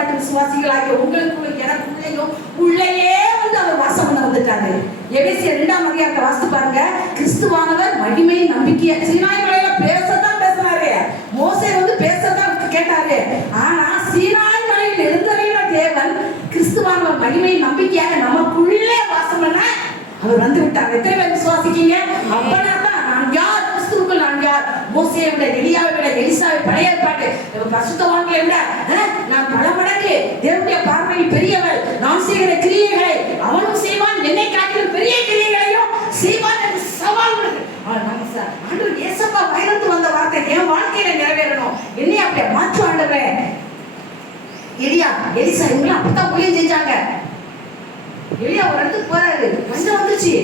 ஏற்பாட்டு விசுவாசிகளாகிய உங்களுக்குள்ள எனக்குள்ளேயும் உள்ளேயே வந்து அவர் வாசம் பண்ண வந்துட்டாரு எபிசி இரண்டாம் அதிகாரத்தை வாசித்து பாருங்க. கிறிஸ்துவானவர் மகிமை நம்பிக்கையை சீனாய் மலையில பேசத்தான் பேசினாரு. மோசை வந்து பேசத்தான் கேட்டாரு. ஆனா சீனாய் மலையில் எழுந்தறிகிற தேவன் கிறிஸ்துவானவர் மகிமை நம்பிக்கையாக நமக்குள்ளே வாசம் பண்ண அவர் வந்து விட்டார் எத்தனை பேர் விசுவாசிக்கீங்க? அப்பனா தான் நான் யார் கிறிஸ்துவுக்குள் நான்கார் மோசையை விட எலியாவை விட எலிசாவை பழைய பாட்டு பசுத்தவான்களை விட நான் பல மடங்கு தேவனுடைய பார்வையில் பெரியவள் நான் செய்கிற கிரியைகளை அவனும் செய்வான் என்னை காட்டிலும் பெரிய கிரியைகளையும் செய்வான் என்று சவால் ஆண்டு ஏசப்பா நம்ம பயந்து வந்த வார்த்தை என் வாழ்க்கையில நிறைவேறணும். என்னை அப்படியே மாற்று ஆண்டுவேன் எலியா எலிசா இவங்களும் அப்படித்தான் ஊழியம் செஞ்சாங்க. எலியா ஒரு இடத்துக்கு போறாரு. கஷ்டம் வந்துச்சு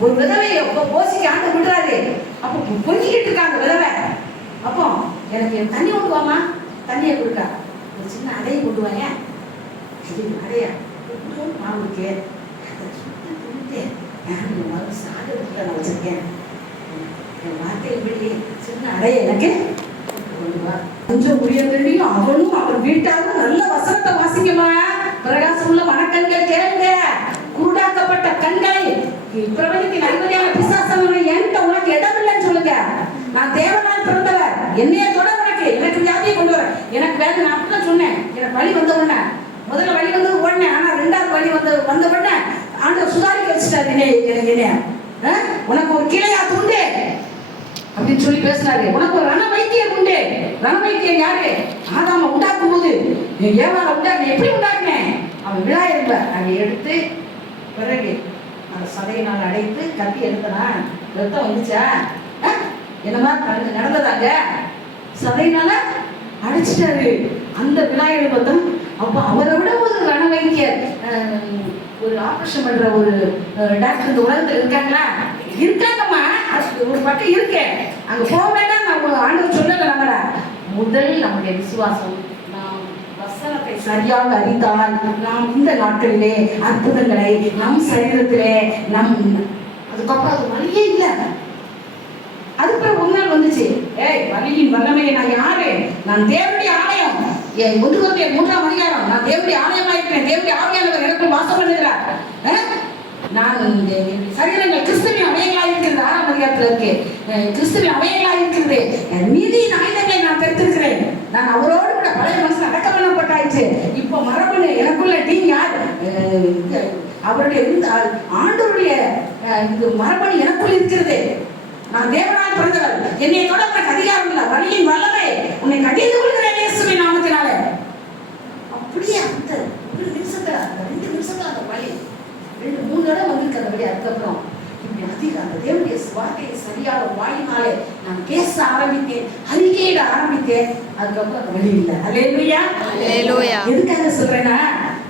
ஒரு விதவையை போ- போசிக்கு ஆண்டு விடுறாரு அப்போ பொ- இருக்காங்க விதவை. அப்போ எனக்கு தண்ணி கொடுக்குவாமா தண்ணியை கொடுக்கா. ஒரு சின்ன அடையை கொண்டு வாங்க அடையா. கொஞ்சம் மாவு நான் நான் வச்சிருக்கேன். என் வார்த்தையின்படி சின்ன அடைய எனக்கு கொஞ்சம் கொஞ்சம் உயர்ந்தடியும் அவனும் அவன் வீட்டாரும் நல்ல வசனத்தை வாசிக்கமா பிரகாசமுள்ள வணக்கங்கள் கேளுங்க. குருடாக்கப்பட்ட கண்களை பிரபஞ்சத்தின் அதிபதியான பிசாசனவனை என்கிட்ட உனக்கு இடம் இல்லைன்னு சொல்லுங்க. நான் தேவனால் பிறந்தவர் என்னைய தொட உனக்கு. எனக்கு வியாதியை கொண்டு வர. எனக்கு வேலை நான் அப்படிதான் சொன்னேன். எனக்கு வழி வந்த உடனே. முதல்ல வழி வந்தது உடனே ஆனா ரெண்டாவது வழி வந்த வந்த உடனே ஆண்டவர் சுதாரிக்க வச்சுட்டாரு. என்னைய என்னைய ஆ? உனக்கு ஒரு கிளையாத்து உண்டு. அப்படின்னு சொல்லி பேசினாரு உனக்கு ஒரு ரண வைத்தியம் உண்டு. ரண வைத்தியம் யாரு? ஆதாம உண்டாக்கும் போது நீ ஏவாள எப்படி உண்டாக்குனேன் அவன் விழா இருப்ப அதை எடுத்து பிறகு அந்த சதையை நான் அடைத்து கட்டி எடுத்தனா. ரத்தம் வந்துச்சா? என்னமா கண்டு நடந்ததாங்க சதையினால அடைச்சிட்டாரு. அந்த விநாயகர் எழுபத்தம் அப்போ அவரை விட ஒரு ரண ஒரு ஆபரேஷன் பண்ற ஒரு டாக்டர் இந்த உலகத்தில் இருக்காங்களா? இருக்காங்கம்மா. ஒரு பக்கம் இருக்கேன் அங்க போக வேண்டாம் நம்ம ஆண்டவர் சொல்லலை நம்மள. முதல் நம்முடைய விசுவாசம் சரியாக அறிந்தால் நாம் இந்த நாட்களிலே அற்புதங்களை நம் சரீரத்திலே நம் அதுக்கப்புறம் அது வழியே இல்லை. அதுக்கப்புறம் ஒரு நாள் வந்துச்சு. ஏய் வலியின் வல்லமையை நான் யாரு? நான் தேவனுடைய ஆலயம். என் ஒன்று குழந்தைய மூன்றாம் அதிகாரம். நான் தேவனுடைய ஆலயமா இருக்கிறேன். தேவனுடைய ஆலயானவர் எனக்கு வாசம் பண்ணுகிறார். அஹ்? நான் சரீரங்கள் கிறிஸ்துவின் ஆறாம் அதிகாரத்தில் இருக்கு. அஹ் கிறிஸ்துவின் அவயங்களாக இருக்கிறது. அஹ் நீதியின் ஆயுதங்களை நான் பெற்றிருக்கிறேன். நான் அவரோடு கூட பழைய மனசு அடக்கம் இப்போ மரபணு எனக்குள்ள டீம் யார்? அவருடைய இந்த இது மரபணு எனக்குள் இருக்கிறது. நான் தேவனால் பிறந்தவர். என்னை தொட உனக்கு அதிகாரம் இல்லை. வழியின் வல்லமை. உன்னை கடிந்து கொள்கிறேன் இயேசுவின் நாமத்தினால. அப்படியே அந்த ஒரு நிமிஷத்துல அந்த ரெண்டு நிமிஷத்துல அந்த வழி. ரெண்டு மூணு தடவை வந்திருக்கு அந்த வழி. அதுக்கப்புறம் இப்படி அதிக அந்த தேவனுடைய வார்த்தையை சரியாக வாயினாலே நான் பேச ஆரம்பித்தேன் அறிக்கையிட ஆரம்பித்தேன். அதுக்கப்புறம் வழி இல்லை. அல்லேலூயா? அல்லேலூயா. எதுக்காக சொல்றேன்னா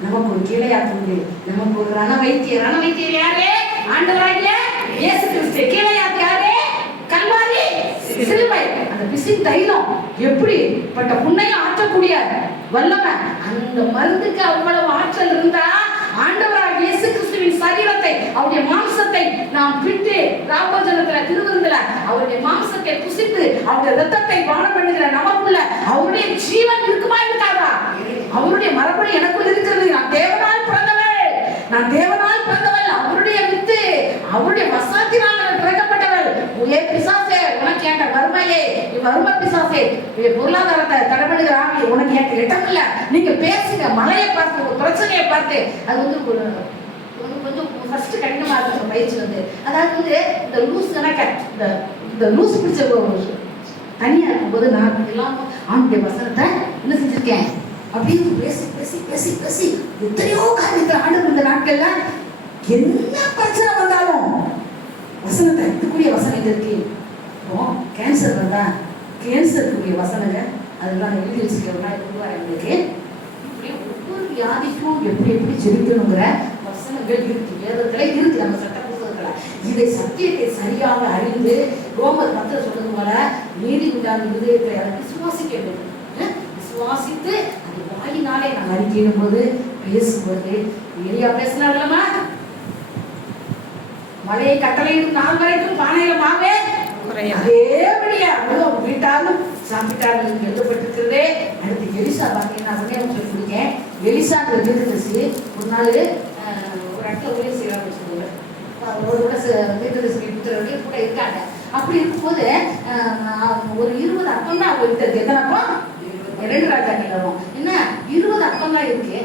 நமக்கு ஒரு கீழையாத்து உண்டு நமக்கு ஒரு ரண வைத்தியர். ரண வைத்தியர் யாரு? ஆண்டவராகிய இயேசு கிறிஸ்து. கீழையாத்து யாரு? கல்வாரி சிலுவை. அந்த பிசின் தைலம் எப்படி பட்ட புண்ணையும் ஆற்றக்கூடிய வல்லமை. அந்த மருந்துக்கு அவ்வளவு ஆற்றல் இருந்தா ஆண்டவராக இயேசு கிறிஸ்துவின் சரீரத்தை அவருடைய மாம்சத்தை நாம் பிட்டு ராபஜனத்துல திருவிருந்துல அவருடைய மாம்சத்தை புசித்து அவருடைய ரத்தத்தை பானம் பண்ணுகிற நமக்குள்ள அவருடைய ஜீவன் இருக்குமா இருக்காதா? அவருடைய மரபணி எனக்குள் இருக்கிறது. நான் தேவனால் பிறந்தவள். நான் தேவனால் பிறந்தவள். அவருடைய வித்து அவருடைய வசத்தினால் பிறக்கப்பட்டவள். ஏ பிசாசே உனக்கு ஏண்ட வறுமையே நீ வறுமை பிசாசே பொருளாதாரத்தை தடபடுகிற ஆவி உனக்கு ஏற்ற இடம் இல்ல நீங்க பேசுங்க மலையை பார்த்து ஒரு பிரச்சனையை பார்த்து அது வந்து ஃபர்ஸ்ட் கடினமாக இருக்கிற பயிற்சி வந்து அதாவது வந்து இந்த லூஸ் கட் இந்த இந்த லூஸ் பிடிச்ச தனியாக இருக்கும்போது நான் எல்லாம் ஆண்டுடைய வசனத்தை என்ன செஞ்சிருக்கேன்? அப்படின்னு பேசி பேசி பேசி பேசி எத்தனையோ காரியத்தை ஆண்டு இந்த நாட்கள்ல என்ன பிரச்சனை வந்தாலும் வசனத்தை இதுக்குரிய வசனம் எங்க இருக்கு? இப்போ கேன்சர் வந்தா கேன்சருக்குரிய வசனங்க அதெல்லாம் எழுதி வச்சுக்கிறோம்னா கொண்டு எங்களுக்கு இப்படி ஒவ்வொரு வியாதிக்கும் எப்படி எப்படி ஜெபிக்கணுங்கிற வசனங்கள் இருக்கு. இருக்கு நம்ம சட்ட புத்தகத்துல இதை சத்தியத்தை சரியாக அறிந்து ரோமர் பத்திர சொன்னது போல நீதி உண்டான இருதயத்தை அதை விசுவாசிக்க வேண்டும் அஹ் விசுவாசித்து அது வாயினாலே நான் அறிக்கையிடும் போது பேசும்போது எளியா பேசினார்களமா மழையை கட்டளையிடும் நாள் வரைக்கும் பானையில குறையல. அதேபடியா வீட்டாலும் சாப்பிட்டார்கள் எழுதப்பட்டிருக்கிறதே. அடுத்து எலிசா பார்த்தீங்கன்னா உடனே உங்களுக்கு எலிசாங்கிற தீர்க்கதரிசி ஒரு நாள் அஹ், ஒரு இடத்துல உதவி செய்யலாம் கூட புத்திரர்கள் கூட இருக்காங்க அப்படி இருக்கும்போது ஒரு இருபது அப்பம் தான் அவங்க இருக்கு எத்தனை அப்பம் ரெண்டு ராஜாக்கள் வரும் என்ன? இருபது அப்பம் தான் இருக்கு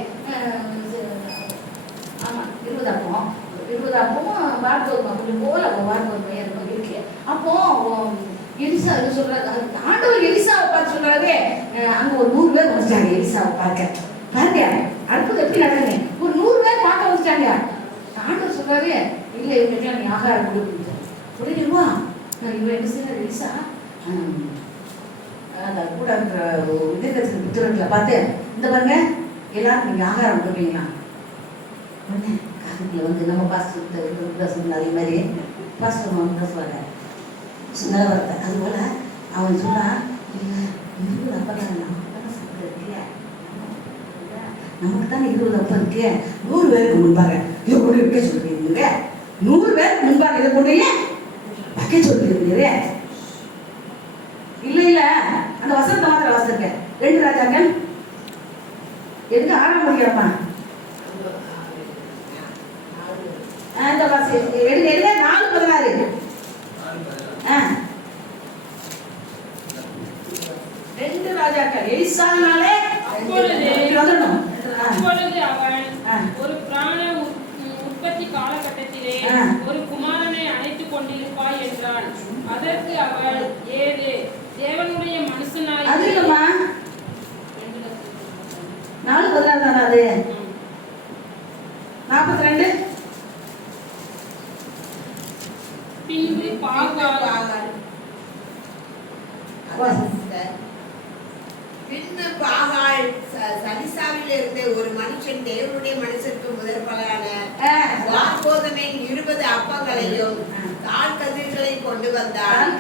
ஆமா இருபது அப்பம் இருபது அப்பமும் வார்கோதுமை கொஞ்சம் போல வார்கோதுமை இருக்கும் இருக்கு. அப்போ எலிசா சொல்றது சொல்றாரு? ஆண்டவர் எலிசாவை பார்த்து சொல்றாரு. அஹ், அங்க ஒரு நூறு பேர் வந்துட்டாங்க எலிசாவை பார்க்க. பாருங்க அடுத்தது எப்படி நடக்குது ஒரு நூறு பேர் பார்க்க வந்துட்டாங்க ஆண்டவர் இல்லை இல்ல நீ ஆகாரம் கொடுக்குறது நான் இவன் என்ன செய்யற ரிலீஸா அந்த கூட இருக்கிற விதத்தில் புத்திரர்களை பார்த்து இந்த பாருங்க எல்லாரும் நீங்கள் ஆகாரம் கொடுப்பீங்களா? உடனே காதுக்குள்ள வந்து நம்ம பாஸ்டர் சொன்ன அதே மாதிரி பாஸ்டர் மாமா பேசுவாங்க நல்ல வார்த்தை. அதுபோல் அவன் சொன்னான் இல்லை இருபது அப்பா தானே நமக்கு தானே சாப்பிட இருக்கு நமக்கு தானே இருபது அப்பா இருக்கு. நூறு பேருக்கு முன்பாக இதை கொண்டு வைக்க சொல்றீங்க நூறு பேருக்கு முன்பாக இதை கொண்டு வைக்க சொல்றீங்க இல்ல இல்ல. அந்த வசனத்தை மாத்திரம் வாசிருக்கேன் ரெண்டு ராஜாக்கள் எதுக்கு ஆறாம் படிக்கிறப்பா அந்த வாசி. எடுங்க எடுங்க நாலு பதினாறு. ஆ. ரெண்டு ராஜாக்கள். எலிசானாலே வந்துடணும். அப்பொழுது அவன். ஒரு பிராண உற்- உற்பத்தி காலகட்டத்திலே. ஒரு குமாரனை அழைத்துக் கொண்டிருப்பாய் என்றான் அதற்கு அவள் ஏது? தேவனுடைய மனுஷனாய் அது இல்லம்மா. நாலு பதினாறு தானே அது? நாற்பத்தி ரெண்டு பின்பு பாகால் பின்பு பாகால் சலிசாவில் இருந்த ஒரு மனுஷன் தேவனுடைய மனுஷனுக்கு முதற். வார்கோதுமையின் இருபது அப்பங்களையும். தாழ் கதிர்களை கொண்டு வந்தான்.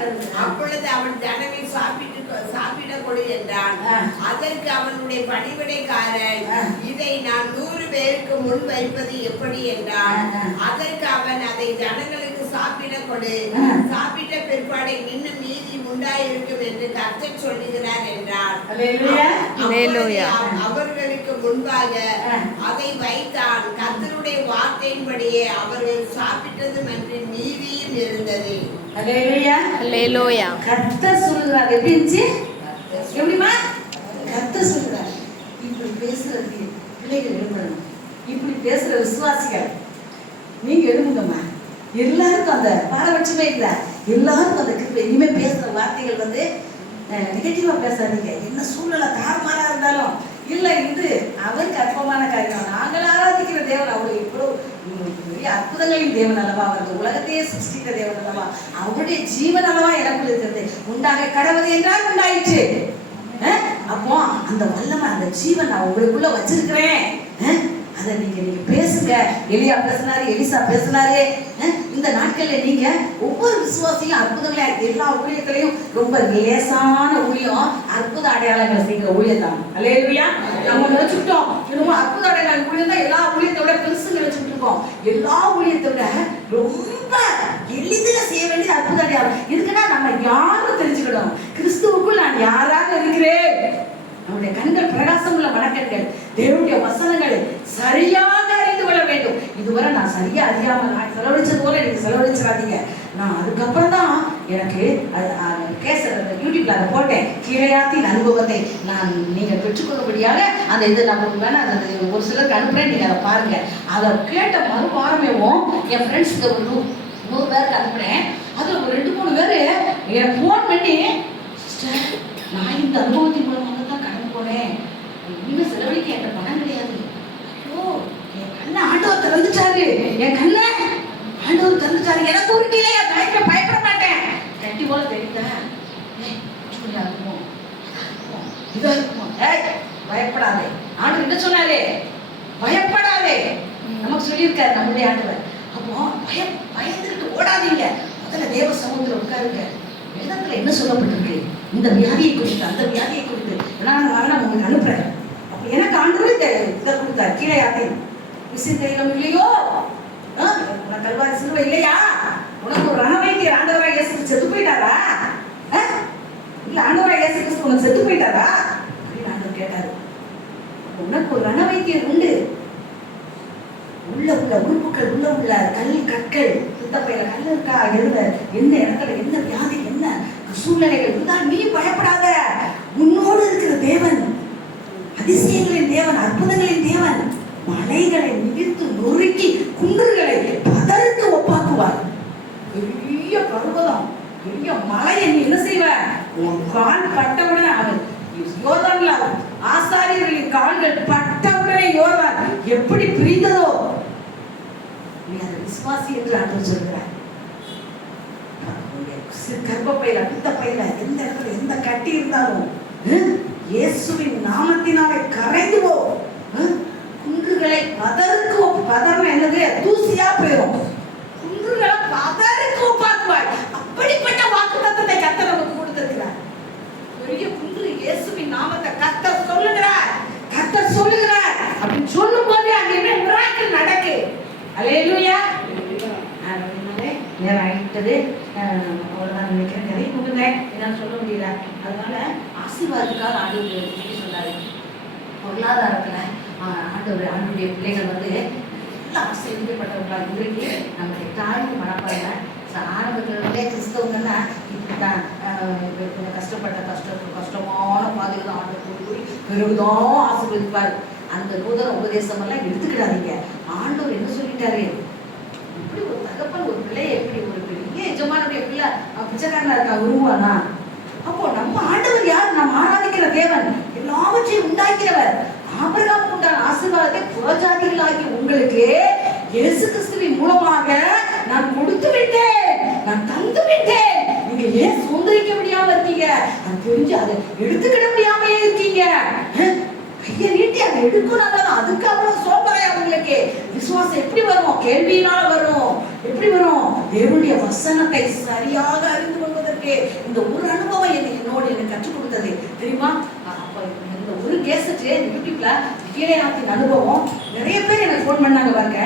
அப்பொழுது அவன் ஜனமே சாப்பிட்டு சாப்பிட கொடு என்றான். அதற்கு அவனுடைய பணிவிடைக்காரன். இதை நான் நூறு பேருக்கு முன் வைப்பது எப்படி என்றான். அதற்கு அவன் அதை ஜனங்களுக்கு சாப்பிட கொடு. சாப்பிட்ட பிற்பாடு இன்னும் மீதி உண்டாயிருக்கும் என்று கர்த்தர் சொல்லுகிறார் என்றார். அவர்களுக்கு முன்பாக. அதை வைத்தான். கர்த்தருடைய வார்த்தையின்படியே அவர்கள் சாப்பிட்டதும் அன்று மீதியும் இருந்தது. கர்த்தர் சொல்லுகிறார். எப்படி இருந்துச்சு? எப்படிமா கர்த்தர் சொல்லுகிறார். இப்படி பேசுறது பிள்ளைகள் எழுப்பணும் இப்படி பேசுற விசுவாசிகள் நீங்க எழுப்புங்கம்மா எல்லாருக்கும் அந்த பாரபட்சமே இல்லை. எல்லாருக்கும் அந்த கிருப்பை இனிமே பேசுகிற வார்த்தைகள் வந்து நெகட்டிவாக பேசாதீங்க. என்ன சூழ்நிலை தாறுமாறாக இருந்தாலும் இல்லை இது அவருக்கு அற்பமான காரியம். நாங்கள் ஆராதிக்கிற தேவன் அவருடைய இவ்வளவு பெரிய அற்புதங்களின் தேவன் அல்லவா? அவருக்கு உலகத்தையே சிருஷ்டித்த தேவன் அல்லவா? அவருடைய ஜீவன் அளவா எனக்குள் இருக்கிறது. உண்டாக கடவுள் என்றால் உண்டாயிற்று. அப்போ அந்த வல்லமை அந்த ஜீவன் நான் உங்களுக்குள்ள வச்சிருக்கிறேன். அதை நீங்க நீங்க பேசுங்க. எலியா பேசினாரு எலிசா பேசினாரு. இந்த நாட்கள்ல நீங்க ஒவ்வொரு விசுவாசியும் அற்புதங்களா எல்லா ஊழியத்திலையும் ரொம்ப லேசான ஊழியம் அற்புத அடையாளங்களை செய்கிற ஊழியம் தான் அல்லேலூயா. நம்ம நினைச்சுட்டோம் இன்னமும் அற்புத அடையாளம் ஊழியம் தான் எல்லா ஊழியத்தோட பெருசு நினைச்சுட்டு இருக்கோம். எல்லா ஊழியத்தோட ரொம்ப எளிதில் செய்ய வேண்டியது அற்புத அடையாளம். இதுக்குன்னா நம்ம யாரும் தெரிஞ்சுக்கணும். கிறிஸ்துவுக்குள் நான் யாராக இருக்கிறேன்? நம்முடைய கண்கள் பிரகாசம் உள்ள வணக்கங்கள் தேவனுடைய வசனங்கள் சரியா வேண்டும். இதுவரை நான் சரியா அறியாம நான் செலவழிச்சது போல எனக்கு செலவழிச்சிடாதீங்க. நான் அதுக்கப்புறம் தான் எனக்கு அது- கேஸ் அந்த யூடியூப்ல அதை போட்டேன். கீழையாத்தின் அனுபவத்தை நான் நீங்க பெற்றுக்கொள்ளும்படியாக அந்த இதை நான் உங்களுக்கு வேணா அந்த ஒரு சிலருக்கு அனுப்புறேன். நீங்க அதை பாருங்க. அதை கேட்ட மறு வாரமேவும் என் ஃப்ரெண்ட்ஸுக்கு ஒரு நூறு நூறு பேருக்கு அனுப்புனேன் அதுல ஒரு ரெண்டு மூணு பேர் எனக்கு ஃபோன் பண்ணி சிஸ்டர் நான் இந்த அனுபவத்தின் மூலமா தான் கடந்து போனேன் இனிமே செலவழிக்க என்கிட்ட பணம் கிடையாது ஐயோ என் கண்ணை ஆண்டவர் திறந்துட்டாரு என் கண்ணை. ஆண்டவர் திறந்துட்டாரு எனக்கு ஒரு கீழே பயப்பட பயப்பட மாட்டேன். கட்டி போல தெரியுதா? ஏய், இருக்குமோ இதா இருக்குமோ? ஏய் பயப்படாதே. ஆண்டவர் என்ன சொன்னாரு? பயப்படாதே. நமக்கு சொல்லியிருக்காரு நம்முடைய ஆண்டவர். அப்போ பயம் பயந்துட்டு ஓடாதீங்க. முதல்ல தேவ சமூகத்துல உட்காருங்க. வேதத்துல என்ன சொல்லப்பட்டிருக்கு? இந்த வியாதியை குறித்து அந்த வியாதியை குறித்து. நான் வரணும் உங்களுக்கு அனுப்புறேன். அப்ப எனக்கு ஆண்டவர் இதை கொடுத்தார். கீழே யாத்தையும் விசித்திரம் இல்லையோ ஆ? உனக்கு கல்வாரி சிலுவை இல்லையா? உனக்கு ஒரு ரணவைத்தியர் ஆண்டவராக இயேசு செத்து போயிட்டாரா? இல்ல ஆண்டவராக இயேசு கிறிஸ்து உனக்கு செத்து போயிட்டாரா? அப்படின்னு ஆண்டவர் கேட்டாரு. உனக்கு ஒரு ரணவைத்தியர் உண்டு. உள்ள உள்ள உறுப்புகள் உள்ள உள்ள கல் கற்கள் சுத்தப்பையில கல் இருக்கா எழுத எந்த இடத்துல எந்த வியாதி என்ன சூழ்நிலைகள் இருந்தால் நீ பயப்படாத. உன்னோடு இருக்கிற தேவன் அதிசயங்களின் தேவன் அற்புதங்களின் மலைகளை மிதித்து நொறுக்கி குன்றுகளை பதருக்கு ஒப்பாக்குவார். பெரிய பருவதம் பெரிய மலையை நீ என்ன செய்வார் உன் கால் பட்டவுடனே அவன் யோதன்ல ஆசாரியர்களின் கால்கள் பட்டவுடனே யோர்தான். எப்படி பிரிந்ததோ? நீ அதை விசுவாசி என்று அன்று சொல்கிறார் உன்னுடைய சி- கர்ப்பப்பையில பித்தப்பையில எந்த இடத்துல எந்த கட்டி இருந்தாலும் இயேசுவின் நாமத்தினாலே கரைந்துவோம் குன்றுகளை பதருக்கு ஒப்- பதர்னா என்னது? தூசியா போயிடும் குன்றுகளை பதருக்கு ஒப்பாக்குவாய். அப்படிப்பட்ட வாக்குத்தத்தத்தை கர்த்தர் நமக்கு கொடுத்திருக்கிறார். பெரிய குன்று இயேசுவின் நாமத்தை கர்த்தர் சொல்லுகிறார். கர்த்தர் சொல்லுகிறார். அப்படின்னு சொல்லும் போது அங்க என்ன மிராக்கள் நடக்கு. அலையலூயா நேரம் ஆகிட்டது அஹ் நினைக்கிறேன். நிறைய கொடுங்க என்னால் சொல்ல முடியல. அதனால ஆசீர்வாதத்துக்காக ஆண்டு சொன்னார் சொன்னாரு பொருளாதாரத்துல ஆண்டவர் அன்புடைய பிள்ளைகள் வந்து நல்ல ஆசீர்வதிக்கப்பட்டவங்களா இருக்கு நம்முடைய தாழ்வு மனப்பாங்க ஆரம்பத்திலே கிறிஸ்தவங்கன்னா இப்படிதான் கொஞ்சம் கஷ்டப்பட்ட கஷ்டம் கஷ்டமான பாதையில் தான் ஆண்டு கூடி கூடி பெருகுதான் ஆசீர்வதிப்பார். அந்த நூதன உபதேசமெல்லாம் எடுத்துக்கிடாதீங்க. ஆண்டவர் என்ன சொல்லிட்டாரு? இப்படி ஒரு தகப்பன் ஒரு பிள்ளை எப்படி ஒரு பெரிய எஜமானுடைய பிள்ளை பிச்சைக்காரனா இருக்கா? உருவானா அப்போ நம்ம ஆண்டவர் யார்? நம்ம ஆராதிக்கிற தேவன். எல்லாவற்றையும் உண்டாக்கிறவர். ஆபிரகாம் உண்டான ஆசீர்வாதத்தை புறஜாதிகளாகி உங்களுக்கு இயேசு கிறிஸ்துவின் மூலமாக நான் கொடுத்து விட்டேன் நான் தந்து விட்டேன் நீங்க ஏன் சுதந்திரிக்க முடியாம இருக்கீங்க? அது தெரிஞ்சு அதை எடுத்துக்கிட முடியாம இருக்கீங்க. ஹம்? கையை நீட்டி அதை எடுக்கணும் அதுக்கு அவ்வளவு சோம்பலையா உங்களுக்கு விசுவாசம் எப்படி வரும்? கேள்வியினால வரும். எப்படி வரும்? தேவனுடைய வசனத்தை சரியாக அறிந்து இருக்கே. இந்த ஒரு அனுபவம் எனக்கு என்னோடு எனக்கு கற்றுக் கொடுத்தது. தெரியுமா? அப்ப இந்த ஒரு கேசட் யூடியூப்ல கீழேநாத்தின் அனுபவம். நிறைய பேர் எனக்கு ஃபோன் பண்ணாங்க பாருங்க.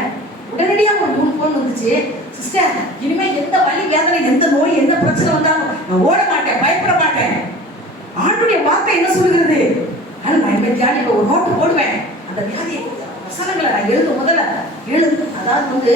உடனடியாக ஒரு மூணு ஃபோன் வந்துச்சு. சிஸ்டர் இனிமே எந்த வலி வேதனை எந்த நோய் எந்த பிரச்சனை வந்தாலும் நான் ஓட மாட்டேன் பயப்பட மாட்டேன். ஆண்டுடைய வார்த்தை என்ன சொல்கிறது ஆனா நான் இந்த வியாதி இப்போ ஒரு நோட்டு போடுவேன். அந்த வியாதியை வசனங்களை நான் எழுத முதல்ல எழுது அதாவது வந்து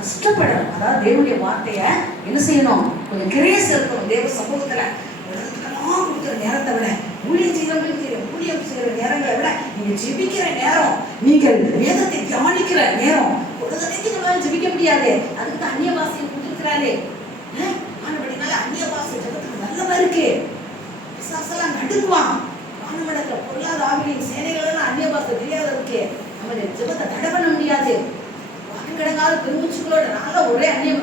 கஷ்டப்படணும். அதாவது தேவனுடைய வார்த்தையை என்ன செய்யணும்? கொஞ்சம் கிரேஸ் இருக்கணும். தேவ சமூகத்தில் உலகத்துக்கெல்லாம் கொடுக்குற நேரத்தை விட ஊழியம் செய்கிறவங்களுக்கு தெரியும் ஊழியம் செய்கிற நேரங்களை விட நீங்கள் ஜெபிக்கிற நேரம் நீங்கள் வேதத்தை தியானிக்கிற நேரம் உலகத்துக்கு நம்மளால ஜெபிக்க முடியாது. அதுக்கு அந்நிய பாசையை கொடுத்துருக்கிறாரு. ஆனபடினால அந்நிய வாசி ஜெபத்துக்கு நல்லதா இருக்கு பிசாசெல்லாம் நடுங்குவான் வானமடத்துல பொருளாதார ஆவியின் சேனைகள் எல்லாம் அந்நிய பாசை தெரியாததுக்கு நம்ம ஜெபத்தை தடை பண்ண முடியாது வாக்குக்கிடங்காத பெருமூச்சுகளோட நான்லாம் ஒரே அந்நிய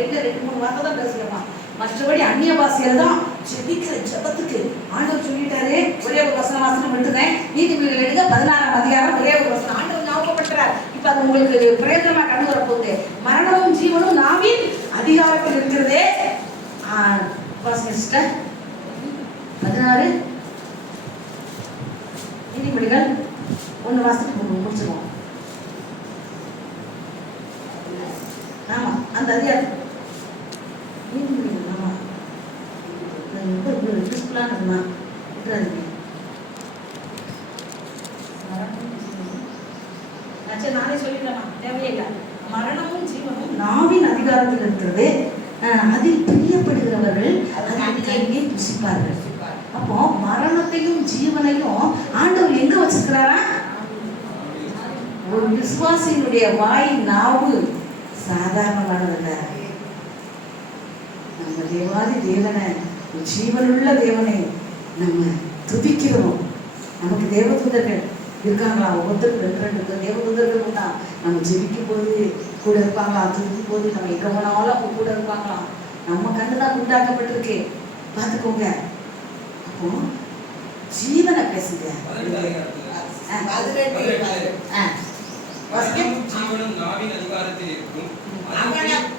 என் ரெண்டு மூணு வார்த்தை தான் பேசுகிறோமா மற்றபடி அந்நிய பாஷையில தான் ஜெபிக்கிற ஜபத்துக்கு ஆண்டவர் சொல்லிட்டாரு. ஒரே ஒரு வசன வாசனம் மட்டும்தான் நீதிபதிகள் எடுக்க பதினாறாம் அதிகாரம் ஒரே ஒரு வசனம். ஆண்டவர் ஞாபகப்படுத்துறார். இப்ப அது உங்களுக்கு பிரயோஜனமா கண்டு வரப்போகுது மரணமும் ஜீவனும் நாவின் அதிகாரத்தில் இருக்கிறதே. ஆஹ் பதினாறு. நீதிபதிகள் ஒன்று வாசத்துக்கு முடிச்சிருவோம். ஆமா அந்த அதிகாரம் நீதிபதிகள் ஆமா அது ரொம்ப ரொம்ப யூஸ்ஃபுல்லாக இருந்தா விட்டுறாதீங்க சரி நானே சொல்லிட்டேம்மா தேவையில்லை மரணமும் ஜீவனும் நாவின் அதிகாரத்தில் இருக்கிறது அதில் பிரியப்படுகிறவர்கள் அதன் கையை புசிப்பார்கள் அப்போ மரணத்தையும் ஜீவனையும் ஆண்டவர் எங்க வச்சிருக்கிறாரா? ஒரு விசுவாசியினுடைய வாய் நாவு சாதாரணமானதல்ல. நம்ம தேவாதி தேவனை ஜீவனுள்ள தேவனை நம்ம துதிக்கிறோம். நமக்கு தேவதூதர்கள் இருக்காங்களா? ஒவ்வொருத்தருக்கு ரெண்டு ரெண்டு தேவதூதர்கள் தான் நம்ம ஜெபிக்கும் போது கூட இருப்பாங்களா? துதிக்கும் போது நம்ம எங்க போனாலும் அவங்க கூட இருப்பாங்களா? நம்ம கண்ணு தான் உண்டாக்கப்பட்டிருக்கு. பார்த்துக்கோங்க. அப்போ ஜீவனை பேசுங்க. ஜீவனும் நாவின் அதிகாரத்தில் இருக்கும். அவன-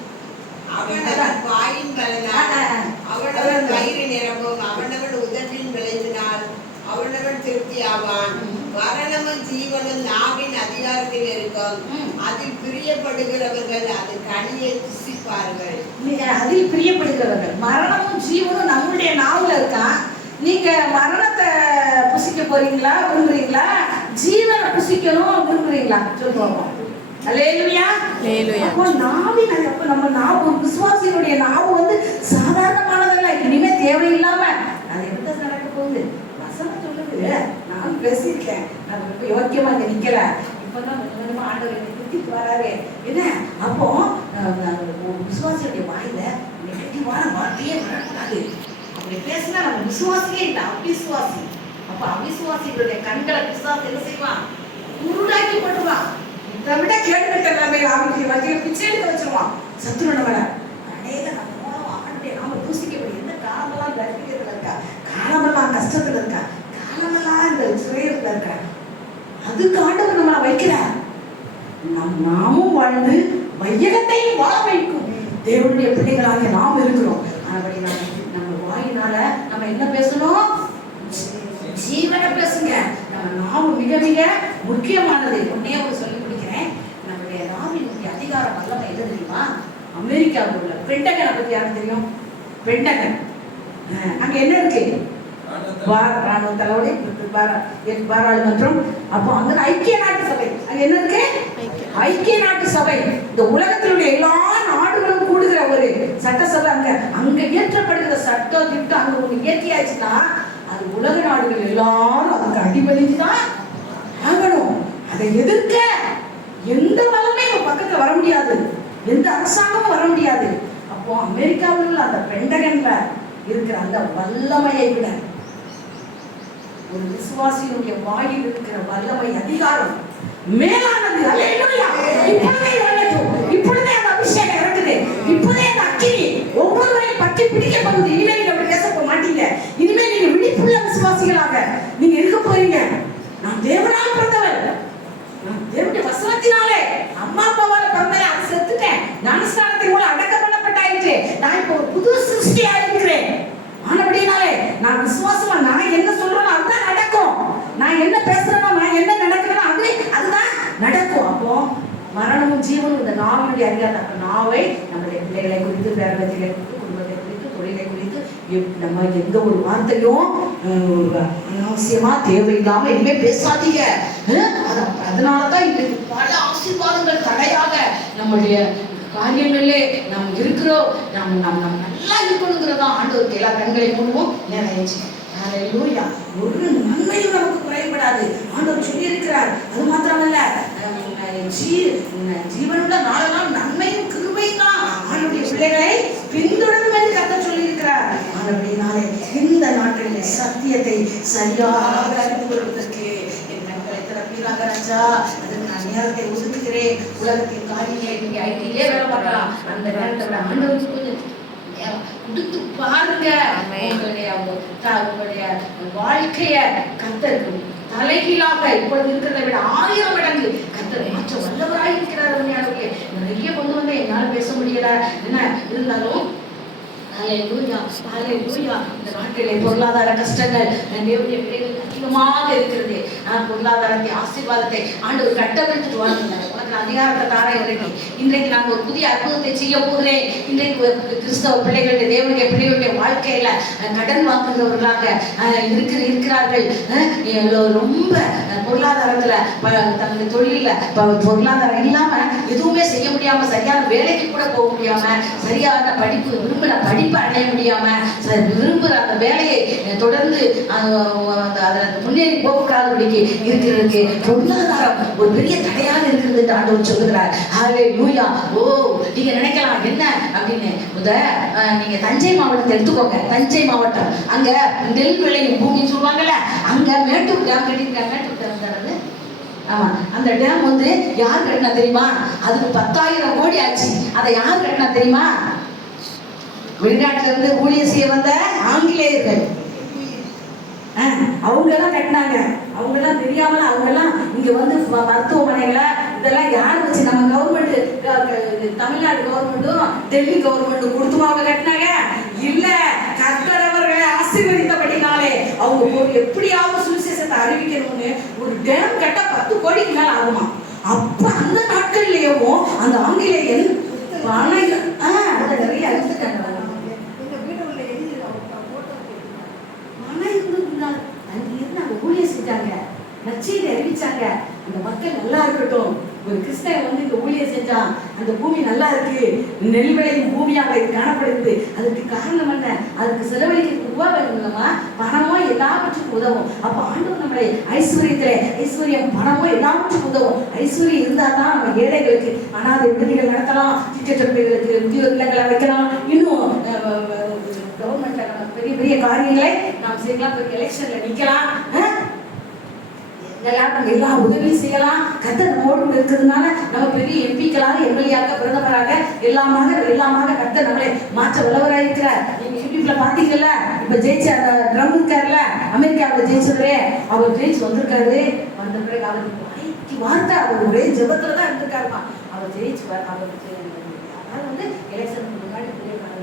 அவனவன் வாயின் பலனால் அவனவன் வயிறு நிரம்பும். அவனவன் உதட்டின் விளைவினால் அவனவன் திருப்தி ஆவான் மரணமும் ஜீவனும் நாவின் அதிகாரத்தில் இருக்கும். அதில் பிரியப்படுகிறவர்கள் அது கனியை புசிப்பார்கள். நீங்க அதில் பிரியப்படுகிறவர்கள். மரணமும் ஜீவனும் நம்மளுடைய நாவுல இருக்கா? நீங்க மரணத்தை புசிக்க போறீங்களா? விரும்புறீங்களா? ஜீவனை புசிக்கணும் விரும்புறீங்களா? சொல்லுவோம் அல்லேலூயா. அல்லேலூயா. அப்போ நம்ம நாவு விசுவாசிகளுடைய நாவு வந்து சாதாரணமானதல்ல. இனிமே தேவையில்லாம அது எந்த நடக்க போகுது வசனம் சொல்லுது நான் பேசியிருக்கேன். நான் ரொம்ப யோக்கியமா அங்க நிக்கல. இப்பதான் கொஞ்சம் கொஞ்சமா ஆண்டவர் என்னை வராரு. என்ன? அப்போ விசுவாசியுடைய வாயில நெகட்டிவான வார்த்தையே வரக்கூடாது. அப்படி பேசினா நம்ம விசுவாசியே இல்லை அவிசுவாசி. அப்ப அவிசுவாசிகளுடைய கண்களை பிசாசு என்ன செய்வான் குருடாக்கி போட்டுவான் இதை விட கேட்டு எல்லாமே ஆரம்பிச்சு ஆரம்பிக்கிற பிச்சை எடுத்து வச்சிருவான் சத்துருவன மேல அநேக நம்ம மூலம் ஆண்டுடைய நாம தூசிக்க எந்த காலமெல்லாம் தரித்திரத்துல இருக்கா காலமெல்லாம் கஷ்டத்துல இருக்கா காலமெல்லாம் இந்த சுயத்துல இருக்கா அதுக்கு ஆண்டவர் நம்மளை வைக்கிறார் நம் நாமும் வாழ்ந்து கையகத்தை வாழ வைக்கும். தேவனுடைய பிள்ளைகளாக நாம் இருக்கிறோம். ஆனபடி நம்ம நம்ம வாயினால நம்ம என்ன பேசணும்? ஜீவனை பேசுங்க. நம்ம நாவு மிக மிக முக்கியமானது. ஒன்னே ஒரு சொல்லி கொடுக்கிறேன் நம்முடைய நாவினுடைய அதிகார வல்லமை எது தெரியுமா? அமெரிக்காவில் உள்ள பெண்டகனை பத்தி யாரும் தெரியும்? பெண்டகன். அங்க என்ன இருக்கு? பார ராணுவ தளபதி பாராளுமன்றம். அப்போ அங்க ஐக்கிய நாட்டு சபை. அங்க என்ன இருக்கு? ஐக்கிய நாட்டு சபை. இந்த உலகத்திலுடைய எல்லா நாடுகளும் கூடுகிற ஒரு சட்டசபை அங்க. அங்க இயற்றப்படுகிற சட்டம் திட்டம் அங்க ஒண்ணு இயற்றியாச்சுன்னா அது உலக நாடுகள் எல்லாரும் அதுக்கு அடிபணிஞ்சு தான் ஆகணும். அதை எதிர்க்க எந்த வளமே நம்ம பக்கத்துல வர முடியாது. எந்த அரசாங்கமும் வர முடியாது. அப்போ அமெரிக்காவில் உள்ள அந்த பெண்டகன்ல இருக்கிற அந்த வல்லமையை விட ஒரு விசுவாசியினுடைய வாயில் இருக்கிற வல்லமை அதிகாரம் மேலானது. அல்லேலூயா இப்பொழுதே இறங்கட்டும் இப்பொழுதே அந்த அபிஷேகம் இறங்குது. இப்பொழுதே அந்த அக்கினி ஒவ்வொருவரையும் பற்றி பிடிக்கப்படுது இனிமே நீங்க அப்படி பேச போக மாட்டீங்க. இனிமே நீங்க விழிப்புள்ள விசுவாசிகளாக நீங்க இருக்க போறீங்க. நான் தேவனால் பிறந்தவர் நான் தேவனுடைய வசனத்தினாலே அம்மா அப்பாவால பிறந்தேன் அதை செத்துட்டேன் ஞானஸ்நானத்தின் கூட அடக்கம் பண்ணப்பட்டாயிற்று. நான் இப்போ ஒரு புது சிருஷ்டியா இருக்கிறேன். ஆனபடினாலே நான் விசுவாசமா நான் என்ன சொல்றேனோ அதுதான் நடக்கும். நான் என்ன பேசுறேனோ நான் என்ன நடக்கிறேனோ அது அதுதான் நடக்கும். அப்போ மரணமும் ஜீவனும் இந்த நாவினுடைய அறியாத நாவை நம்முடைய பிள்ளைகளை குறித்து பேரலத்திலே குறித்து குடும்பத்தை குறித்து தொழிலை குறித்து எப்- நம்ம எந்த ஒரு வார்த்தையும் அனாவசியமா தேவையில்லாம இனிமே பேசாதீங்க. அதனாலதான் இன்னைக்கு பல ஆசீர்வாதங்கள் தடையாக நம்முடைய காரியங்களிலே நாம் இருக்கிறோம். நாம் நாம் நாம் நல்லா இருக்கணுங்கிறதா ஆண்டவருக்கு எல்லா கண்களையும் மூடுவோம். நிறைய ஹalleluya. ஒரு நன்மையும் நமக்கு குறைபடாது. ஆண்டவர் சொல்லி இருக்கிறார் அது மாத்திரமல்ல. அஹ், ஜீ ஜீவனுள்ள நாளெல்லாம் நன்மையும் கிருபையும் தான் ஆண்டுடைய பிள்ளைகளை பின்தொடரும் என்று கத்த சொல்லி இருக்கிறார் ஆனபடினாலே இந்த நாட்டிலே சத்தியத்தை சரியாக அறிந்து கொள்வதற்கு என் கண்களை திறப்பீராக ராஜா. அதற்கு நான் நேரத்தை ஒதுக்குகிறேன் உலகத்தின் காரியங்களை நீங்க ஐடியிலே வேலை பார்க்கலாம். அந்த நேரத்தை விட ஆண்டவருக்கு கொஞ்சம் கொடுத்து பாருங்க. உங்களுடைய உங்களுடைய வாழ்க்கைய கத்தருக்கு தலைகீழாக இப்பொழுது இருக்கிறதை விட ஆயிரம் மடங்கு கத்தர் மாற்ற வல்லவராய் இருக்கிறார் உண்மையாலுமே நிறைய கொண்டு வந்து என்னால் பேச முடியல. என்ன இருந்தாலும் இந்த நாட்டிலே பொருளாதார கஷ்டங்கள் தேவனுடைய பிள்ளைகள் அதிகமாக இருக்கிறது. பொருளாதாரத்தை ஆசீர்வாதத்தை ஆண்டவர் கட்டமைத்து வாழ்ந்தார் உனக்கு அதிகாரத்தை தாரேன் இறங்கி இன்றைக்கு நான் ஒரு புதிய அற்புதத்தை செய்ய போகிறேன். இன்றைக்கு கிறிஸ்தவ பிள்ளைகளுடைய தேவனுடைய பிள்ளைகளுடைய வாழ்க்கையில கடன் வாங்குகிறவர்களாக இருக்கிற இருக்கிறார்கள். ரொம்ப பொருளாதாரத்துல தன்னுடைய தொழில பொருளாதாரம் இல்லாம எதுவுமே செய்ய முடியாம சரியான வேலைக்கு கூட போக முடியாம சரியான படிப்பு விரும்பின படிப்பை அடைய முடியாம ச- விரும்புற அந்த வேலையை தொடர்ந்து அந்த- முன்னேறி போகக்கூடாதபடிக்கு இருக்கிறதுக்கு பொருளாதாரம் ஒரு பெரிய தடையாக இருக்கிறது. ஆண்டவர் சொல்லுகிறார். ஹாலே லூயா ஓ நீங்க நினைக்கலாம் என்ன அப்படின்னு. முத நீங்க தஞ்சை மாவட்டத்தை எடுத்துக்கோங்க. தஞ்சை மாவட்டம். அங்க நெல் விளையும் பூமின்னு சொல்லுவாங்கல்ல அங்க மேட்டூர் டேம் கட்டியிருக்காங்க. மேட்டூர் டேம் தானது ஆமா அந்த டேம் வந்து யார் கட்டினா தெரியுமா? அதுக்கு பத்தாயிரம் கோடி ஆச்சு. அதை யார் கட்டினா தெரியுமா? வெளிநாட்டுல இருந்து ஊழியர் செய்ய வந்த ஆங்கிலேயர்கள். அவங்க எல்லாம் கட்டினாங்க. அவங்க எல்லாம் தெரியாமல அவங்க எல்லாம் இங்க வந்து மருத்துவமனைகளை இதெல்லாம் யார் வச்சு நம்ம கவர்மெண்ட் தமிழ்நாடு கவர்மெண்ட்டும் டெல்லி கவர்மெண்ட்டும் கொடுத்துமா அவங்க கட்டினாங்க? இல்ல கர்த்தர் அவர்களை ஆசீர்வதித்தபடினாலே அவங்க போய் எப்படியாவது சுவிசேஷத்தை அறிவிக்கணும்னு ஒரு டேம் கட்ட பத்து கோடிக்கு மேல ஆகுமா? அப்ப அந்த நாட்கள்லயும் அந்த ஆங்கிலேயன் பணம் நிறைய அழுத்துட்டாங்க ஊழியம் செஞ்சாங்க. நச்சீரை அறிவிச்சாங்க. அந்த மக்கள் நல்லா இருக்கட்டும். ஒரு கிறிஸ்தவன் வந்து இந்த ஊழியை செஞ்சான் அந்த பூமி நல்லா இருக்கு. நெல் விளையும் பூமியாக இது காணப்படுது. அதுக்கு காரணம் என்ன? அதுக்கு செலவழிக்க ரூபா வேணும் பணமோ எல்லாவற்றுக்கும் உதவும். அப்ப ஆண்டவர் நம்மளை ஐஸ்வர்யத்திலே ஐஸ்வர்யம் பணமோ எல்லாவற்றுக்கும் உதவும். ஐஸ்வர்யம் இருந்தா தான் நம்ம ஏழைகளுக்கு அனாதை விடுதிகள் நடத்தலாம். திட்டத்தொழில்களுக்கு முதியோர் இல்லங்களை வைக்கலாம். இன்னும் கவர்மெண்ட்ல நம்ம பெரிய பெரிய காரியங்களை நாம் செய்யலாம். பெரிய எலெக்ஷன்ல நிக்கலாம் இதெல்லாம் நம்ம எல்லா உதவியும் செய்யலாம். கத்த நம்மோடு இருக்கிறதுனால நம்ம பெரிய எம்பிக்களாக எம்எல்ஏக்க பிரதமராக எல்லாமாக எல்லாமாக கத்த நம்மளை மாற்ற வல்லவராயிருக்கிறார் நீங்க யூடியூப்ல பாத்தீங்கல்ல? இப்ப ஜெயிச்ச அந்த ட்ரம் இருக்காருல்ல அமெரிக்காவில் ஜெயிச்சவரே அவர் ஜெயிச்சு வந்திருக்காரு. வந்த பிறகு அவருக்கு வாய்க்கு வார்த்தை அவர் ஒரே ஜபத்துல தான் இருந்திருக்காருமா அவர் ஜெயிச்சு வர அவர் அதாவது வந்து எலெக்ஷனுக்கு முன்னாடி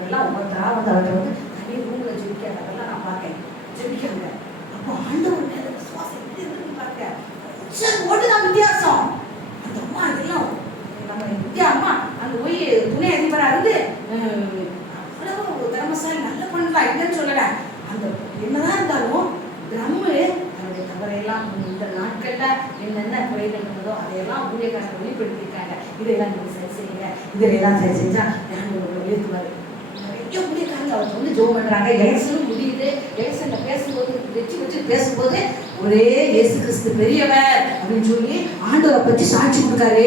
எல்லாம் ஒவ்வொருத்தரா வந்து அவர்கிட்ட வந்து தனி ரூம்ல ஜெபிக்காங்க அதெல்லாம் நான் பார்க்கேன். ஜெயிக்காங்க அப்போ ஆண்டவர் மேல விசுவாசம் எப்படி ஓட்டுதான் வித்தியாசம். அந்த அம்மா எல்லாம் நம்ம இந்தியா அம்மா அங்க போய் துணை அதிபரா இருந்து அவ்வளவு திறமசாலி நல்ல பண்ணலாம் இல்லைன்னு சொல்லல. அந்த என்னதான் இருந்தாலும் பிரம்மு அவருடைய தவறையெல்லாம் இந்த நாட்கள்ல என்னென்ன குறைகள் இருந்ததோ அதையெல்லாம் ஊழியக்காரங்க வெளிப்படுத்தியிருக்காங்க. இதையெல்லாம் நீங்க சரி செய்யுங்க. இதையெல்லாம் சரி செஞ்சா நாங்கள் உங்களை நிறைய ஊழியக்காரங்க அவர் வந்து ஜோ பண்றாங்க. எலெக்ஷனும் முடியுது. எலெக்ஷன்ல பேசும்போது வச்சு வச்சு பேசும்போது ஒரே இயேசு கிறிஸ்து பெரியவர் அப்படின்னு சொல்லி ஆண்டவரை பற்றி சாட்சி கொடுக்காரு.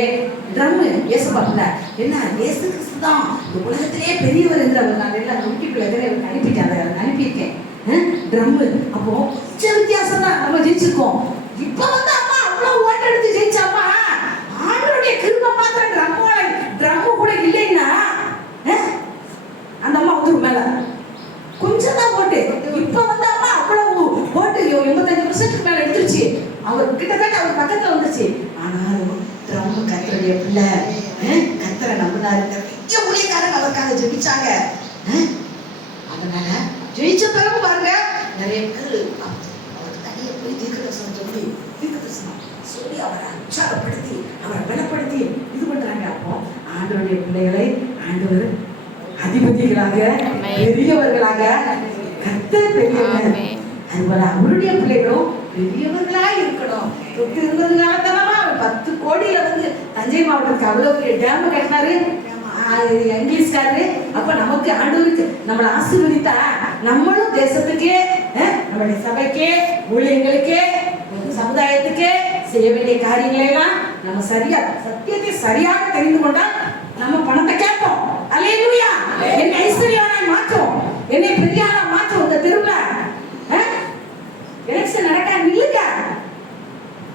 ட்ரம் இயேசு பார்க்கல. என்ன? இயேசு கிறிஸ்து தான். இந்த உலகத்திலே பெரியவர் என்று அவர் நான் எல்லாம் யூடியூப்ல எதிரே அனுப்பிட்டேன் அனுப்பியிருக்கேன். ட்ரம்மு அப்போ உச்ச வித்தியாசம் தான். நம்ம ஜெயிச்சிருக்கோம். இப்போ வந்து அம்மா அவ்வளோ ஓட்ட எடுத்து ஜெயிச்சாமா? ஆண்டருடைய கிருப மாத்திரம் ட்ரம்மோட ட்ரம் கூட இல்லைன்னா அந்த அம்மா வந்து மேல. கொஞ்சம் தான் போட்டு. இப்போ வந்து அம்மா அவ்வளவு ஓட்டு எ- பர்சன்ட் மேல எடுத்துருச்சு. அவர் கிட்டத்தட்ட அவர் பக்கத்துல வந்துருச்சு. ஆனாலும் ட்ரம் கத்தருடைய பிள்ளை கத்தரை நம்பினாரு. நிறைய ஊழியக்காரங்க அவருக்காக ஜெபிச்சாங்க. அதனால ஜெயிச்ச பிறகு பாருங்க நிறைய பேர் அவருக்கு தனியாக போய் தீர்க்கதர்சனம் சொல்லி தீர்க்கதர்சனம் சொல்லி அவரை உற்சாகப்படுத்தி அவரை பலப்படுத்தி இது பண்றாங்க. அப்போ ஆண்டவருடைய பிள்ளைகளை ஆண்டவர் அதிபதிகளாக பெரியவர்களாக கர்த்தர் பெரியவர். ஆமென். அதுபோல அவருடைய பிள்ளைகளும் பெரியவர்களா இருக்கணும். தொட்டு இருந்ததுனால தானமா அவர் பத்து கோடியில வந்து தஞ்சை மாவட்டத்துக்கு அவ்வளவு பெரிய டேம் கட்டினாரு. இங்கிலீஷ்காரரு அப்ப நமக்கு ஆண்டவருக்கு நம்மளை ஆசீர்வதித்தா நம்மளும் தேசத்துக்கே நம்மளுடைய சபைக்கே ஊழியங்களுக்கே சமுதாயத்துக்கே செய்ய வேண்டிய காரியங்களை எல்லாம் நம்ம சரியா சத்தியத்தை சரியாக தெரிந்து கொண்டால் நம்ம பணத்தை கேட்போம். அல்லேலூயா. என்னை ஐஸ்வர்யானாய் மாற்றும். என்னை பெரிய மாற்றும் இந்த திருவிழா எலெக்ஷன் நடக்க நில்லுங்க.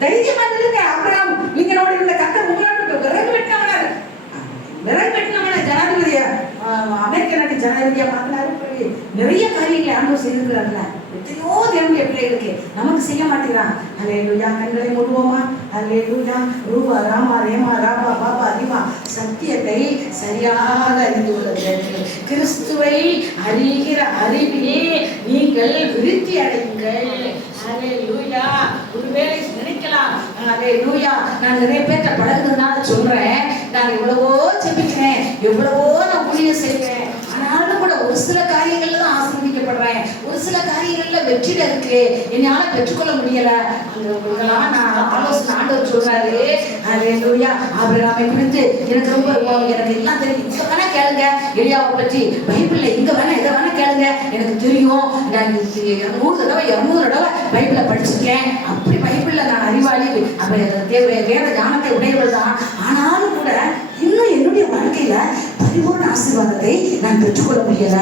தைரியமா நில்லுங்க. அப்புறம் நீங்க நோடி இருந்த கத்த உங்களோட விறகு வெட்டினவனாரு விறகு வெட்டினவன ஜனாதிபதியா அமெரிக்க நாட்டு ஜனாதிபதியா மாத்தினாரு நிறைய காரியங்களை ஆண்டவர் செய்திருக்கிறாருல எத்தனையோ தேவனுடைய பிள்ளைகளுக்கு நமக்கு செய்ய மாட்டேங்கிறான். அதை கண்களை மூடுவோமா? அல்லேலூயா ரூபா ராமா ரேமா ராபா பாபா அதிமா சத்தியத்தை சரியாக அறிந்து கொள்ளுங்கள். கிறிஸ்துவை அறிகிற அறிவிலே நீங்கள் விருத்தி அடையுங்கள். அல்லேலூயா ஒருவேளை நினைக்கலாம். அல்லேலூயா நான் நிறைய பேர்ட்ட பழகுனால சொல்றேன். நான் எவ்வளவோ செபிக்கிறேன் எவ்வளவோ நான் ஊழியம் செய்வேன். ஆனாலும் கூட ஒரு சில காரியங்கள்ல தான் ஒரு சில காரியங்கள்ல வெற்றிட இருக்கு. என்னால பெற்றுக்கொள்ள முடியல. உங்களெல்லாம் நான் ஆலோசனை ஆண்டவர் சொல்றாரு. அல்லேலூயா நாம குறித்து எனக்கு ரொம்ப எனக்கு எல்லாம் தெரியும். இங்க வேணா கேளுங்க. எளியாவை பற்றி பைபிள்ல இங்க வேணா இதை வேணா கேளுங்க. எனக்கு தெரியும். நான் நூறு தடவை இரநூறு தடவை பைபிள படிச்சிருக்கேன். அப்படி பைபிள்ல நான் அறிவாளி. அப்ப தேவ வேத ஞானத்தை உடையவள் தான். ஆனாலும் கூட இன்னும் என்னுடைய வாழ்க்கையில பரிபூர்ண ஆசீர்வாதத்தை நான் பெற்றுக்கொள்ள முடியல.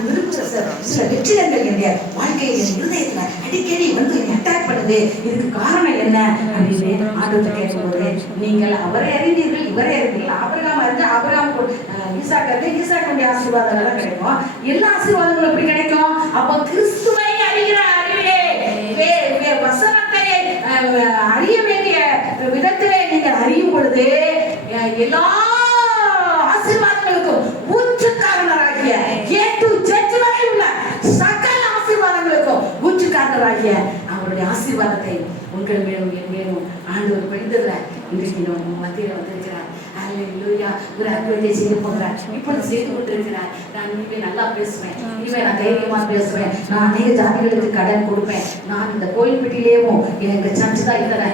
நான் விரும்புகிற சில வெற்றிடங்கள் என்னுடைய வாழ்க்கையில் என் இருதயத்தில் அடிக்கடி வந்து என்னை அட்டாக் பண்ணுது. இதுக்கு காரணம் என்ன அப்படின்னு ஆண்டவத்தை கேட்கும்போது நீங்கள் அவரை அறிந்தீர்கள் இவரை அறிந்தீர்கள். ஆபிரகாம் அறிந்து ஆபிரகாம் ஈசாக்கு அறிந்து ஈசாக்குடைய ஆசீர்வாதங்கள் எல்லாம் கிடைக்கும். எல்லா ஆசீர்வாதங்களும் எப்படி கிடைக்கும்? அப்போ கிறிஸ்துவை அறிகிற அறிவே. வே- வசனத்தை அறிய வேண்டிய விதத்திலே நீங்கள் அறியும் பொழுது எல்லா மக்கள் மேலும் என் மேலும் ஆண்டவர் பெய்தல்ல இன்றைக்கு நம்ம மத்தியில் வந்திருக்கிறார். ஒரு அற்புதத்தை செய்ய போகிறார். இப்பொழுது செய்து கொண்டிருக்கிறார். நான் இனிமே நல்லா பேசுவேன். இனிமே நான் தைரியமாக பேசுவேன். நான் அநேக ஜாதிகளுக்கு கடன் கொடுப்பேன். நான் இந்த கோயில்பட்டியிலேயும் எனக்கு சர்ச்சு தான் இத்தனை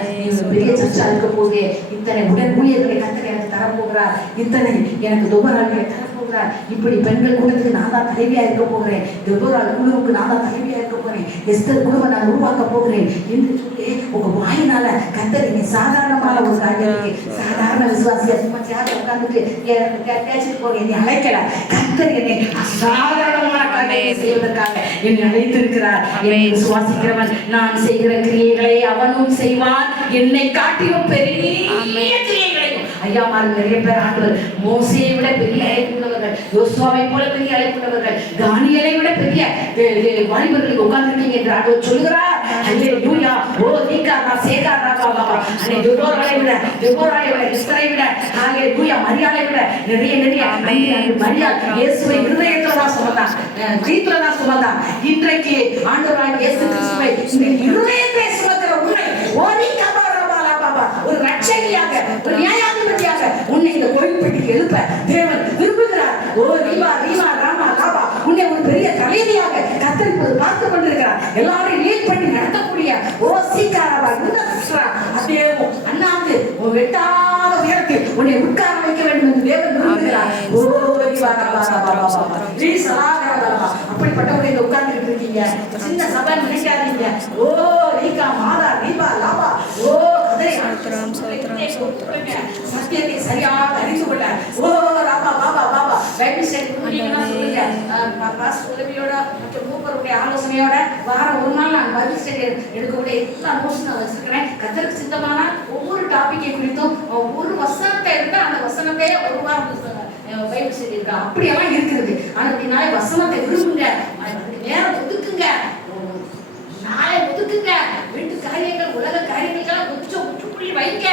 பெரிய சர்ச்சா இருக்க இத்தனை உடன் ஊழியர்களை கத்தனை எனக்கு தரப்போகிறார். இத்தனை எனக்கு துபராளிகளை தரப்போகிறார் இப்படி பெண்கள் குழுவுக்கு நான் தான் தலைவியா இருக்க போகிறேன். துபரால் குழுவுக்கு நான் தான் தலைவியா இருக்க போகிறேன் எஸ்தர் குழுவை நான் உருவாக்க போகிறேன் என்று சொல்லி உங்க வாயினால கத்தர் நீங்க சாதாரணமான ஒரு காரியத்துக்கு சாதாரண விசுவாசியா சும்மா சேர்ந்து உட்கார்ந்துட்டு எனக்கு கே- பேசிட்டு போக என்னை அழைக்கல. கத்தர் என்னை அசாதாரணமான காரியத்தை செய்வதற்காக என்னை அழைத்திருக்கிறார். என்னை விசுவாசிக்கிறவன் நான் செய்கிற கிரியைகளை அவனும் செய்வான். என்னை காட்டிலும் பெரிய கிரியைகளையும். ஐயா மாதிரி நிறைய பேர் ஆண்டவர் மோசையை விட பெரிய யோசுவாவை போல பெரிய அழைப்புள்ளவர்கள் தானியலை விட பெரிய எ, எ, வாலிபர்களுக்கு உட்கார்ந்துருக்கீங்க என்று ஆண்டவர் சொல்கிறார் அல்லேலூயா ஓ நீக்காரா சேகாரா பாபா அன்னை துபோராவை விட துபோராவை விட இஸ்தரை விட அல்லேலூயா மரியாதை விட நிறைய நிறைய மரியா இயேசுவை இருதயத்துல தான் சுமந்தான். அஹ், தான் சுமந்தான். இன்றைக்கு ஆண்டவராய் இயேசு கிறிஸ்துவை இருதயத்தை சுமக்கிற ஓ நீக்காரா பாபா ஒரு ஒரு நியாயாதிபதியாக உன்னை இந்த கோயில்பட்டிக்கு எழுப்ப தேவன் விரும்புகிறார் ஓ ரீவா ரீவா ராமா ராபா உன்னை ஒரு பெரிய தலைவியாக கத்தர் இப்போது பார்த்து கொண்டிருக்கிறார் எல்லாரையும் லீட் பண்ணி நடத்தக்கூடிய ஓ சீக்காரவா இந்த சிஸ்டரா அதே அண்ணாந்து வெட்டாத உயரத்தில் உன்னை உட்கார வைக்க வேண்டும் என்று தேவன் விரும்புகிறார் ஓ ரீவா ராபா ராபா ராபா ரீ சலா ராபா அப்படிப்பட்டவங்க இங்க உட்கார்ந்துட்டு இருக்கீங்க சின்ன சபை நினைக்காதீங்க ஓ ரீகா மாதா ரீபா லாபா ஓ கதை ஸ்தோத்திரம், ஸ்தோத்திரம், சரியாக ஓ ராபா பாபா பாபா பைபிள் ஸ்டடி உதவியோட மூப்பருடைய ஆலோசனையோட வாரம் ஒரு நாள் நான் பைபிள் ஸ்டடி எடுக்கக்கூடிய எல்லா நோட்ஸ் நான் வச்சிருக்கிறேன் கத்தருக்கு சித்தமான ஒவ்வொரு டாப்பிக்கை குறித்தும் ஒவ்வொரு வசனத்தை எடுத்து அந்த வசனத்தையே ஒரு வாரம் பைபிள் ஸ்டடி இருக்கா அப்படியெல்லாம் இருக்குது அப்படினாலே வசனத்தை விரும்புங்க நேரம் ஒதுக்குங்க நாளை ஒதுக்குங்க வீட்டு காரியங்கள் உலக காரியங்களுக்கெல்லாம் முற்றுப்புள்ளி வைக்க.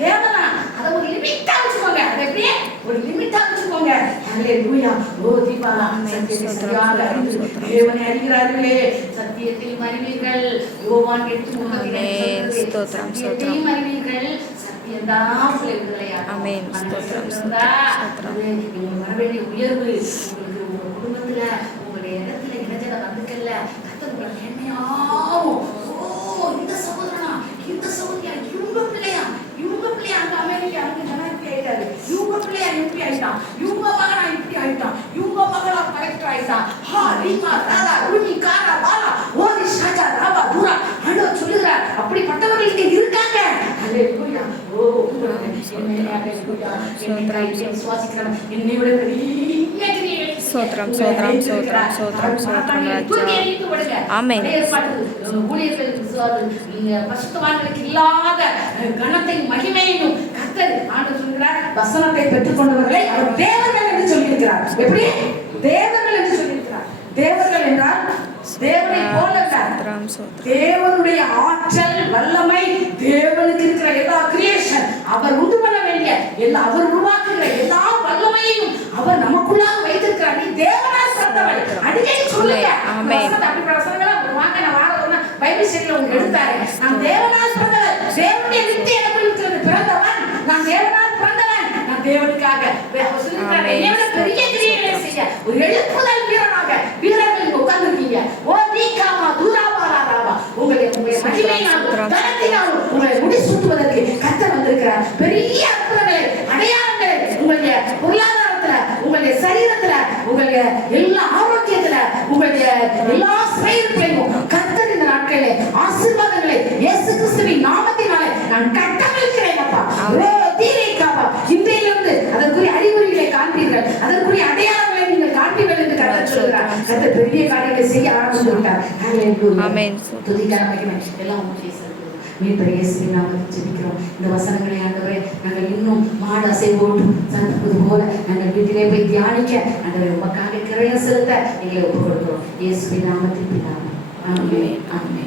தேவனா அதை ஒரு லிமிட்டா வச்சுக்கோங்க. அதை எப்படியே ஒரு லிமிட்டா வச்சுக்கோங்க. ஹalleluya ஓ தீபா சத்தியத்தை சரியாக அறிந்து தேவனை அறிகிறார்களே. சத்தியத்தையும் அறிவீர்கள் யோவான் எட்டு ஆமென். ஸ்தோத்திரம், சத்தியத்தையும் அறிவீர்கள் சத்தியம்தான் உங்களை விடுதலையாக்கும். ஆமென். ஆனா ஸ்தோத்திரம், இருந்தா, ஸ்தோத்திரம். அது நீங்க வர வேண்டிய உயர்வு உங்களுக்கு உங்க குடும்பத்துல உங்களுடைய இடத்துல இணைஞ்சத வந்துக்கல்ல கத்தர் உங்களை மேன்மையாவும் ஓ இந்த சகோதரனா இந்த சகோதரியா இவங்க பிள்ளையா இவங்க பிள்ளையா அங்க அமெரிக்கா அங்க ஜனாதிபதி ஆயிட்டாரு இவங்க பிள்ளையா இப்படி ஆயிட்டான் இவங்க மகனா இப்படி ஆயிட்டான் இவங்க மகளா கலெக்டர் ஆயிட்டான் ஹா ரீமா ராதா ரூமி காரா பாலா ஓரி ஷாஜா ராபா தூரா ஆண்டவர் சொல்லுகிறார் அப்படிப்பட்டவர்கள் இங்க இருக்காங்க அல்லேலூயா ஓ விசுவாசிக்கிறவன் என்னை விட பெரிய ஸ்தோத்திரம், ஸ்தோத்திரம், ஸ்தோத்திரம், ஸ்தோத்திரம், ஸ்தோத்திரம், ராஜா. ஆமென். ஊழியர்களுக்கு பசுத்தவான்களுக்கு இல்லாத கணத்தையும் மகிமையையும் கத்தர் ஆண்டு சொல்கிறார் வசனத்தை பெற்றுக்கொண்டவர்களை அவர் தேவர்கள் என்று சொல்லியிருக்கிறார் எப்படி தேவர்கள் என்று சொல்லியிருக்கிறார் தேவர்கள் என்றால் தேவனை போல. தேவனுடைய ஆற்றல் வல்லமை தேவனுக்கு இருக்கிற எல்லா கிரியேஷன் அவர் உண்டு பண்ண வேண்டிய எல்லா அவர் உருவாக்குகிற எல்லா வல்லமையையும் அவர் நமக்குள்ளாக வைத்திருக்கிறார். நீ தேவனால் பிறந்தவள் அடிக்கடி சொல்லுங்க. அப்படி ஒரு வாங்க நான் வார ஒரு பைபிள் ஸ்டடியில் உங்களுக்கு எடுத்தாரு. நான் தேவனால் பிறந்தவன் தேவனுடைய வித்து எனக்கு இருக்கிறது பிறந்தவன். நான் தேவனால் பிறந்தவன். நான் தேவனுக்காக. என்னை பெரிய கிரியைகளை செய்ய. ஒரு எழுப்புதல் வீரனாக வீரர்கள் உட்கார்ந்திருக்கீங்க. ஓ நீக்காமா தூராபாரா ராபா. உங்களுடைய உங்களுடைய மகிமையினாலும் தனத்தினாலும் உங்களை முடிசூட்டுவதற்கு வந்திருக்கிறார் பெரிய அற்புதங்களை அடையாளங்களை உங்களுடைய பொருளாதாரத்துல உங்களுடைய சரீரத்துல உங்களுடைய எல்லா ஆரோக்கியத்துல உங்களுடைய எல்லா செயல்களையும் கத்தர் இந்த நாட்களிலே ஆசீர்வாதங்களை இயேசு கிறிஸ்துவின் நாமத்தினாலே நான் கட்டமைக்கிறேன் அப்பா. தீரைக்காப்பா இன்றையிலிருந்து அதற்குரிய அறிகுறிகளை காண்பீர்கள். அதற்குரிய அடையாளங்களை நீங்கள் காண்பீர்கள் என்று கத்தர் சொல்கிறார். கத்தர் பெரிய காரியங்களை செய்ய ஆரம்பித்து விட்டார் எல்லாம். மீட்பர் இயேசுவின் நாமத்தில் ஜெபிக்கிறோம். இந்த வசனங்களை ஆண்டவரே நாங்கள் இன்னும் மாடு அசை போட்டு சந்திப்பது போல நாங்கள் வீட்டிலே போய் தியானிக்க ஆண்டவரை உமக்காக கிரைய செலுத்த எங்களை ஒப்புக் கொடுக்கிறோம் இயேசுவின் நாமத்தில் பிதாவே. ஆமே ஆமே